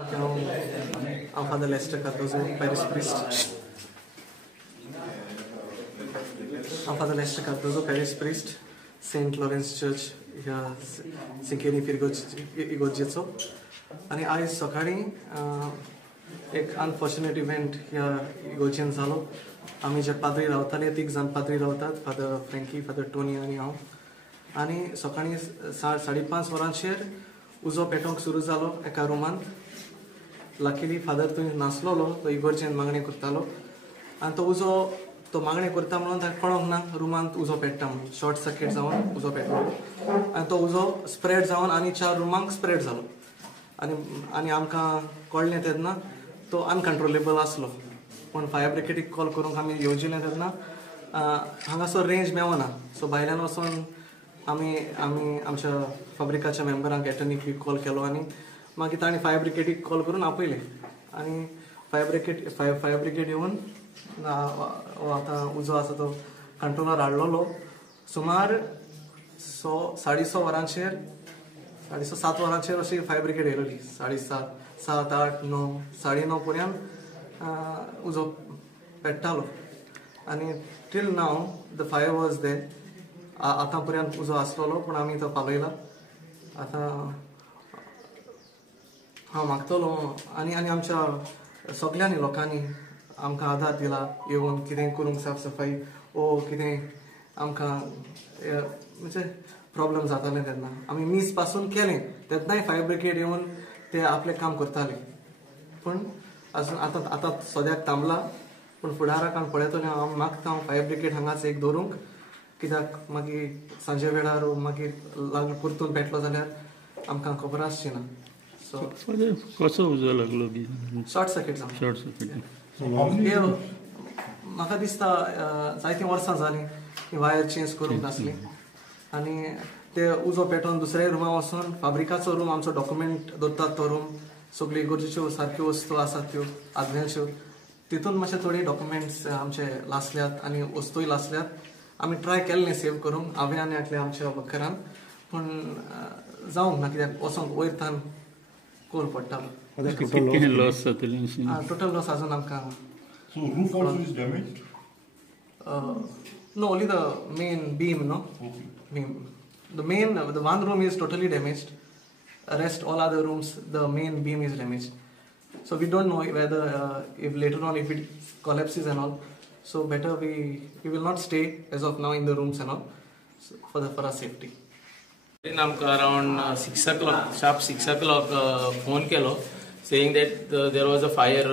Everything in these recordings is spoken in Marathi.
I'm Father Lester Cardozo, parish priest. I'm Father Lester Cardozo, parish priest, St. Lawrence Church, ह्या सिंकेरी इगोर्जेचो. आणि आयज सकाळी एक अनफॉर्च्युनेट इव्हेंट ह्या इगोर्जेन जालो. आमी जे पाद्री रावताले तीग जाण पाद्री रावतात, फादर फ्रँकी, फादर टोनी आनी हांव. आनी सकाळी 5:30 वरांचेर उजो पेटोवंक सुरू जालो एका रुमान. लकीली फादर थंय नासलोलो, तो इगोर्जेन मागणी करतालो. आनी तो उजो तो मागणी करता म्हणून ताका कळोंक ना रुमांत उजो पेट्टा म्हणून. शॉर्ट सर्किट जावन उजो पेटलो आनी तो उजो स्प्रेड जावन आनी 4 रुमांक स्प्रेड जालो. आनी आमकां कळ्ळें तेन्ना तो अनकंट्रोलेबल आसलो. पूण फायर ब्रिगेडीक कॉल करूंक आमी येवजिल्ले तेन्ना हांगासर रेंज मेवना. सो भायल्यान वचून आमी आमच्या फाब्रिकाच्या मेंबरांक एटर्नीक बी कॉल केलो. आनी मागीर ताणें फायर ब्रिगेडीक कॉल करून आपयलें. आनी फायर ब्रिगेड येवन आतां उजो आसा तो कंट्रोलार हाडलोलो. सुमार 6:30 वरांचेर 7:30 वरांचेर अशी फायर ब्रिगेड येयलोली. 7:30, 7, 8, 9, 9:30 पर्यंत उजो पेट्टालो. आनी till now the fire was there. आतां पर्यंत उजो आसलोलो पूण आमी तो पालयला. आतां हांव मागतलो आनी आमच्या सगळ्यांनी लोकांनी आमकां आदार दिला. येवन कितें करूंक साफ सफाई ओ कितें आमकां म्हणजे प्रॉब्लेम जातालें तेन्ना आमी मीस पासून केलें. तेन्नाय फायर ब्रिगेड येवन ते आपलें काम करताले. पूण आजून आतां सद्याक थांबला. पूण फुडाराक हांव पळयतलें. हांव मागता फायर ब्रिगेड हांगाच एक दवरूंक. कित्याक मागीर सांजे वेळार मागीर परतून पेटलो जाल्यार आमकां खबर आसची ना. सो कसो उजो लागलो बी? शॉर्ट सर्किट जावन. म्हाका दिसता जायतीं वर्सां जालीं ही वायर चेंज करूंक नासली. आनी ते उजो पेटोवन दुसऱ्या रुमा वचून फाब्रिकाचो रूम आमचो डॉक्युमेंट दवरतात तो रूम. सगळ्यो गरजेच्यो सारक्यो वस्तू आसात त्यो आदल्यांच्यो तितून मातशे थोडे डॉक्युमेंट्स आमचे लासल्यात आनी वस्तूय लासल्यात. आमी ट्राय केल्लें सेव करूंक हांवें आनी एकल्या आमच्या वखरान. पूण जावंक ना कित्याक वचोंक वयर तान कोल पडटालो. लॉस जातलें? टोटल लॉस अजून आमकां. So roof also is damaged? No, only the main beam, no? Okay. Beam. The one room is totally damaged. Rest all other rooms, the main beam is damaged. So we don't know whether if later on if it collapses and all. So better we will not stay as of now in the rooms and all, so for our safety. आमकां around 6 o'clock, sharp 6 o'clock phone केलो saying that there was a fire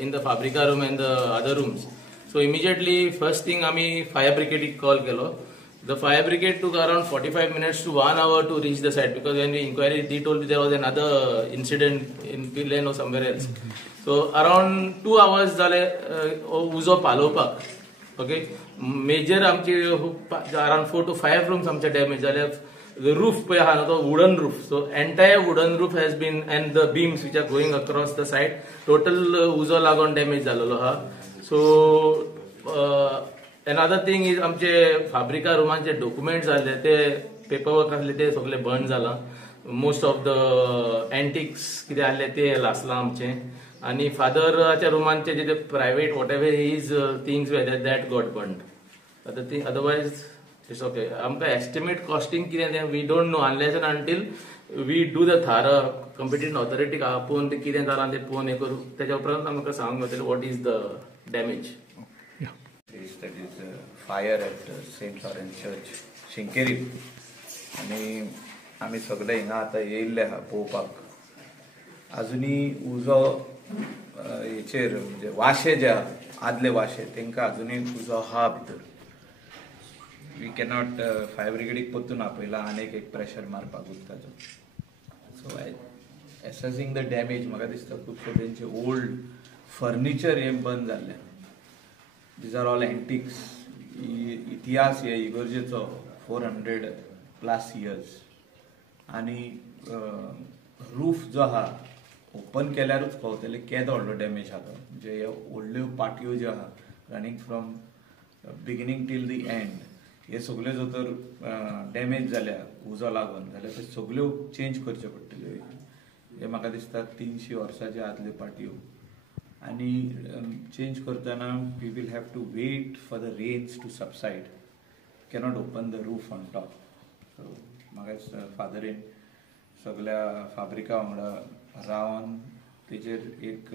in the fabrica room and the other rooms. So immediately first thing आमी fire brigade call केलो. The fire brigade took around 45 minutes to 1 hour to reach the site because when we inquired they told me there was another incident in Finland or somewhere else. So around 2 hours जाले उजो पालोवपाक. Okay, major आमचे around 4 to 5 rooms आमचे डॅमेज जाले. The roof पळय आहा न्हू तो wooden roof. So entire wooden roof has been and the beams which are going across the site total उजो लागून डॅमेज जालेलो आहा. So another thing is आमचे फाब्रिका रुमांचे डॉक्युमेंट्स आसले ते पेपर वर्क आसले ते सगळे बर्न जाला. मोस्ट ऑफ द एंटिक्स कितें आसले ते लासला आमचे. आनी फादराच्या रुमांचे जे private whatever his things that got burned. Otherwise it's okay. आमकां एस्टिमेट कॉस्टिंग कितें तें we don't know unless and until we do the thorough competent ऑथॉरिटीक आपोवन तें कितें जालां तें पळोवन हें करूं. तेच्या उपरांत आमकां सांगूंक मेळटलें what is the damage. That is fire at St. Lawrence Church, Shinkeri. आणि आमी सगळे हिंगा आतां येयल्ले आहा पळोवपाक. अजुनी उजो हेचेर म्हणजे वाशे जे आहा आदले वाशे तेंकां अजुनी उजो आहा भितर. वी कॅनॉट फायर ब्रिगेडीक परतून आपयला आनीक एक प्रेशर मारपाक उरताचो. सो एसेसिंग द डॅमेज म्हाका दिसता खुबशे तेंचे ओल्ड फर्निचर हें बंद जाल्लें. These are all antiques. इतिहास हे इगर्जेचो 400+ years. आनी रूफ जो आहा ओपन केल्यारूच कळटलें केदो व्हडलो डॅमेज आहा तो. म्हणजे ह्यो व्हडल्यो पाटयो ज्यो आहा running from beginning till the end हे सगळ्यो जर तर डॅमेज जाल्या उजो लागून जाल्यार त्यो सगळ्यो चेंज करच्यो पडटल्यो. हे म्हाका दिसता 300 वर्सांच्या आदले पाटयो आनी चेंज करतना we will have to wait for the rains to subside cannot open the roof on top so म्हाका फादरीन सगळ्या फाब्रिका वांगडा रावन तेजेर एक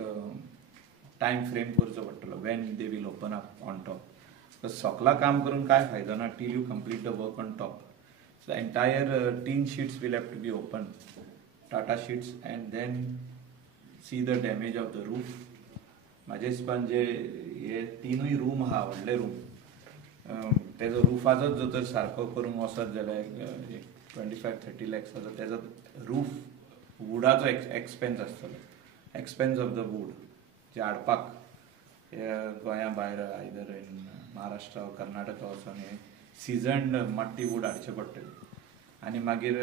टायम फ्रेम करचो पडटलो when they will open up on top सकला काम करून काय फायदो ना till you complete the work on top so entire tin sheets will have to be open टाटा sheets and then see the damage of the roof म्हाज्या हिसपान जे हे तिनूय रूम आहा व्हडले रूम तेजो रुफाचो जो तर सारको करूंक वचत जाल्यार 25-30 lakhs आसा तेजो रूफ वुडाचो एक्सपेन्स आसतलो एक्सपेन्स ऑफ द वूड जे हाडपाक गोंया भायर आयदर इन महाराष्ट्रा वा कर्नाटका वचून हे सिजन्ड मट्टी वूड हाडचे पडटले आनी मागीर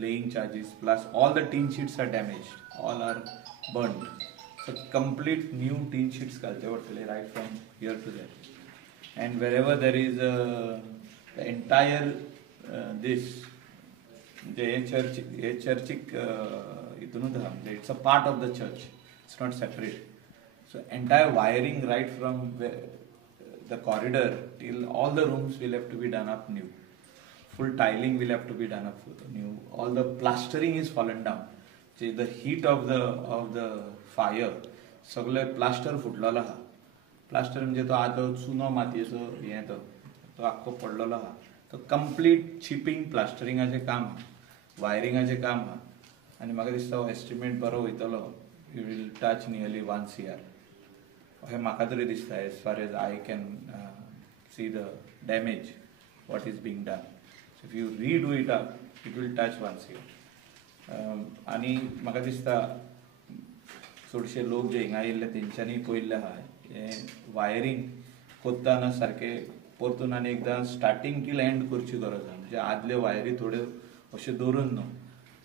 laying charges plus all the tin sheets are damaged all are burned so complete new tin sheets घालचे पडटले right from here to there and wherever there is the entire this म्हणजे हे चर्चीक हितूनूच आहा म्हणजे it's a part of the church it's not separate so entire wiring right from the corridor till all the rooms will have to be done up new full tiling will have to be done up new all the plastering is fallen down the heat of the fire सगळे प्लास्टर फुटलेलो आहा प्लास्टर म्हणजे तो आदलो चुनो मातयेचो हे तो आख्खो पडलेलो आहा तो कंप्लीट चिपिंग प्लास्टरिंगाचे काम वायरिंगाचे काम आहा आनी म्हाका दिसता हो एस्टिमेट बरो वयतलो you will touch nearly 1 CR अशें म्हाका तरी दिसता as far as I can see the damage what is being done if you redo it up it will touch 1 CR आणि म्हाका दिसता चडशे लोक जे हिंगा येयल्ले तेंच्यांनी पळयल्ले आहा हे वायरींग कोत्ताना सारके परतून आनी एकदां स्टार्टींग टील एंड करची गरज आहा म्हणजे आदले वायरी थोड्यो अश्यो दवरून न्हू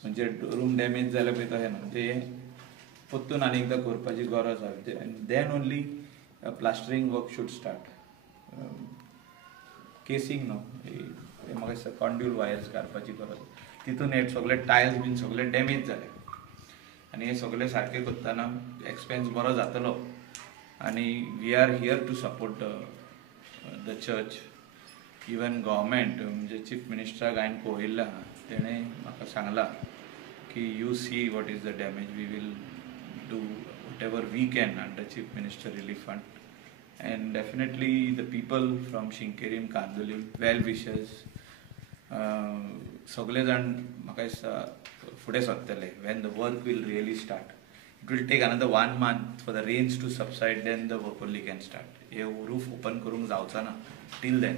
म्हणजे रूम डॅमेज जाले पळय तशें न्हू म्हणजे हे परतून आनी एकदां करपाची गरज आहा and then only plastering work should start casing न्हू म्हाका दिसता कॉन्ड्यूल वायर्स घालपाची गरज तितून हे सगळे टायल्स बीन सगळे डॅमेज जाले आनी हे सगळे सारके करतना एक्सपेन्स बरो जातलो आनी we are here to support the church even government म्हणजे चीफ मिनिस्टराक हांवें पळयल्लें आहा तेणें म्हाका सांगलां की you see what is the damage we will do whatever we can under chief minister relief fund and definitely the people from Shinkerim, Kandolim, well wishers सगळे जाण म्हाका दिसता फुडें सरतले when the work will really start it will take another 1 month for the rains to subside then the work only can start हे रूफ ओपन करूंक जावचा ना till then